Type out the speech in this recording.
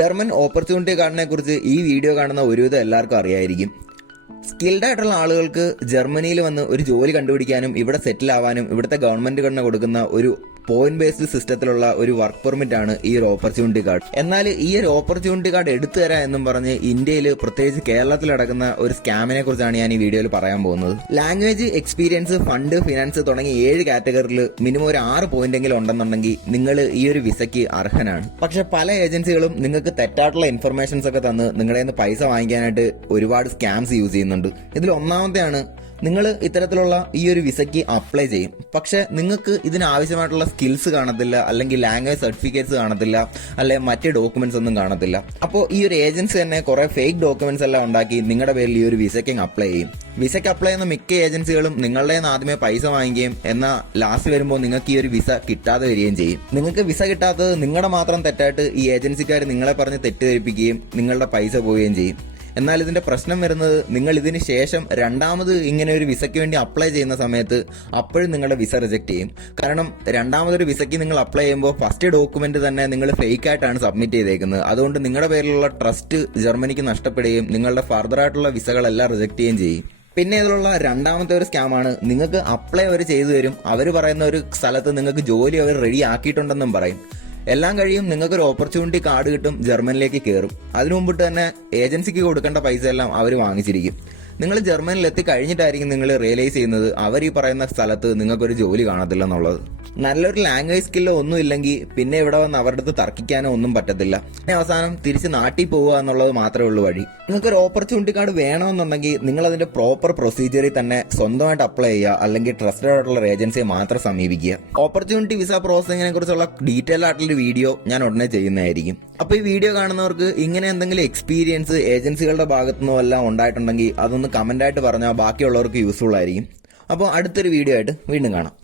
German opportunity കാർഡിനെ കുറിച്ച് ഈ video കാണുന്ന ഒരുവിധം എല്ലാവർക്കും അറിയായിരിക്കും. സ്കിൽഡ് ആയിട്ടുള്ള ആളുകൾക്ക് ജർമ്മനിയിൽ വന്ന് ഒരു ജോലി കണ്ടുപിടിക്കാനും ഇവിടെ സെറ്റിൽ ആവാനും ഇവിടുത്തെ ഗവൺമെന്റ് തന്നെ കൊടുക്കുന്ന ഒരു പോയിന്റ് ബേസ്ഡ് സിസ്റ്റത്തിലുള്ള ഒരു വർക്ക് പെർമിറ്റ് ആണ് ഈ ഒരു ഓപ്പർച്യൂണിറ്റി കാർഡ്. എന്നാൽ ഈ ഒരു ഓപ്പർച്യൂണിറ്റി കാർഡ് എടുത്തു തരാം എന്നും പറഞ്ഞ് ഇന്ത്യയിൽ പ്രത്യേകിച്ച് കേരളത്തിൽ നടക്കുന്ന ഒരു സ്കാമിനെ കുറിച്ചാണ് ഞാൻ ഈ വീഡിയോയിൽ പറയാൻ പോകുന്നത്. ലാംഗ്വേജ്, എക്സ്പീരിയൻസ്, ഫണ്ട്, ഫിനാൻസ് തുടങ്ങി 7 കാറ്റഗറിയിൽ മിനിമം ഒരു 6 പോയിന്റെങ്കിലും ഉണ്ടെന്നുണ്ടെങ്കിൽ നിങ്ങൾ ഈ ഒരു വിസയ്ക്ക് അർഹനാണ്. പക്ഷെ പല ഏജൻസികളും നിങ്ങൾക്ക് തെറ്റായിട്ടുള്ള ഇൻഫർമേഷൻസ് ഒക്കെ തന്ന് നിങ്ങളുടെ നിന്ന് പൈസ വാങ്ങിക്കാനായിട്ട് ഒരുപാട് സ്കാംസ് യൂസ് ചെയ്യുന്നുണ്ട്. ഇതിൽ ഒന്നാമത്തെയാണ്, നിങ്ങൾ ഇത്തരത്തിലുള്ള ഈ ഒരു വിസയ്ക്ക് അപ്ലൈ ചെയ്യും, പക്ഷെ നിങ്ങൾക്ക് ഇതിനാവശ്യമായിട്ടുള്ള സ്കിൽസ് കാണത്തില്ല, അല്ലെങ്കിൽ ലാംഗ്വേജ് സർട്ടിഫിക്കറ്റ്സ് കാണത്തില്ല, അല്ലെങ്കിൽ മറ്റ് ഡോക്യുമെന്റ്സ് ഒന്നും കാണത്തില്ല. അപ്പോൾ ഈ ഒരു ഏജൻസി തന്നെ കുറെ ഫേക്ക് ഡോക്യുമെന്റ്സ് എല്ലാം ഉണ്ടാക്കി നിങ്ങളുടെ പേരിൽ ഈ ഒരു വിസയ്ക്ക് അപ്ലൈ ചെയ്യും. വിസയ്ക്ക് അപ്ലൈ ചെയ്യുന്ന മിക്ക ഏജൻസികളും നിങ്ങളുടെ ആദ്യമേ പൈസ വാങ്ങിക്കുകയും എന്നാൽ ലാസ്റ്റ് വരുമ്പോൾ നിങ്ങൾക്ക് ഈ ഒരു വിസ കിട്ടാതെ വരികയും ചെയ്യും. നിങ്ങൾക്ക് വിസ കിട്ടാത്തത് നിങ്ങളുടെ മാത്രം തെറ്റായിട്ട് ഈ ഏജൻസിക്കാർ നിങ്ങളെ പറഞ്ഞ് തെറ്റിദ്ധരിപ്പിക്കുകയും നിങ്ങളുടെ പൈസ പോവുകയും ചെയ്യും. എന്നാൽ ഇതിന്റെ പ്രശ്നം വരുന്നത്, നിങ്ങൾ ഇതിന് ശേഷം രണ്ടാമത് ഇങ്ങനെ ഒരു വിസയ്ക്ക് വേണ്ടി അപ്ലൈ ചെയ്യുന്ന സമയത്ത് അപ്പോഴും നിങ്ങളുടെ വിസ റിജക്ട് ചെയ്യും. കാരണം രണ്ടാമതൊരു വിസയ്ക്ക് നിങ്ങൾ അപ്ലൈ ചെയ്യുമ്പോൾ ഫസ്റ്റ് ഡോക്യുമെന്റ് തന്നെ നിങ്ങൾ ഫേക്ക് ആയിട്ടാണ് സബ്മിറ്റ് ചെയ്തേക്കുന്നത്. അതുകൊണ്ട് നിങ്ങളുടെ പേരിലുള്ള ട്രസ്റ്റ് ജർമ്മനിക്ക് നഷ്ടപ്പെടുകയും നിങ്ങളുടെ ഫർദർ ആയിട്ടുള്ള വിസകളെല്ലാം റിജക്ട് ചെയ്യുകയും ചെയ്യും. പിന്നെ ഇതിലുള്ള രണ്ടാമത്തെ ഒരു സ്കാമാണ്, നിങ്ങൾക്ക് അപ്ലൈ അവർ ചെയ്തു തരും, അവർ പറയുന്ന ഒരു സ്ഥലത്ത് നിങ്ങൾക്ക് ജോലി അവർ റെഡി ആക്കിയിട്ടുണ്ടെന്നും പറയും. എല്ലാം കഴിയും, നിങ്ങൾക്കൊരു ഓപ്പർച്യൂണിറ്റി കാർഡ് കിട്ടും, ജർമ്മനിലേക്ക് കയറും. അതിനു മുമ്പിട്ട് തന്നെ ഏജൻസിക്ക് കൊടുക്കേണ്ട പൈസ എല്ലാം അവർ വാങ്ങിച്ചിരിക്കും. നിങ്ങൾ ജർമ്മനിയിൽ എത്തി കഴിഞ്ഞിട്ടായിരിക്കും നിങ്ങൾ റിയലൈസ് ചെയ്യുന്നത് അവർ ഈ പറയുന്ന സ്ഥലത്ത് നിങ്ങൾക്കൊരു ജോലി കാണത്തില്ല എന്നുള്ളത്. നല്ലൊരു ലാംഗ്വേജ് സ്കില്ലോ ഒന്നും ഇല്ലെങ്കിൽ പിന്നെ ഇവിടെ വന്ന് അവരുടെ അടുത്ത് തർക്കിക്കാനോ ഒന്നും പറ്റത്തില്ല. പിന്നെ അവസാനം തിരിച്ച് നാട്ടിൽ പോവുക എന്നുള്ളത് മാത്രമേ ഉള്ളൂ വഴി. നിങ്ങൾക്കൊരു ഓപ്പർച്യൂണിറ്റി കാർഡ് വേണമെന്നുണ്ടെങ്കിൽ നിങ്ങൾ അതിന്റെ പ്രോപ്പർ പ്രൊസീജിയറിൽ തന്നെ സ്വന്തമായിട്ട് അപ്ലൈ ചെയ്യുക, അല്ലെങ്കിൽ ട്രസ്റ്റഡ് ആയിട്ടുള്ള ഏജൻസിയെ മാത്രം സമീപിക്കുക. ഓപ്പർച്യൂണിറ്റി വിസ പ്രോസസിങ്ങിനെ കുറിച്ചുള്ള ഡീറ്റെയിൽ ആയിട്ടുള്ള വീഡിയോ ഞാൻ ഉടനെ ചെയ്യുന്നതായിരിക്കും. അപ്പൊ ഈ വീഡിയോ കാണുന്നവർക്ക് ഇങ്ങനെ എന്തെങ്കിലും എക്സ്പീരിയൻസ് ഏജൻസികളുടെ ഭാഗത്തുനിന്നോ എല്ലാം ഉണ്ടായിട്ടുണ്ടെങ്കിൽ അതൊന്ന് കമന്റ് ആയിട്ട് പറഞ്ഞാൽ ബാക്കിയുള്ളവർക്ക് യൂസ്ഫുൾ ആയിരിക്കും. അപ്പോൾ അടുത്തൊരു വീഡിയോ ആയിട്ട് വീണ്ടും കാണാം.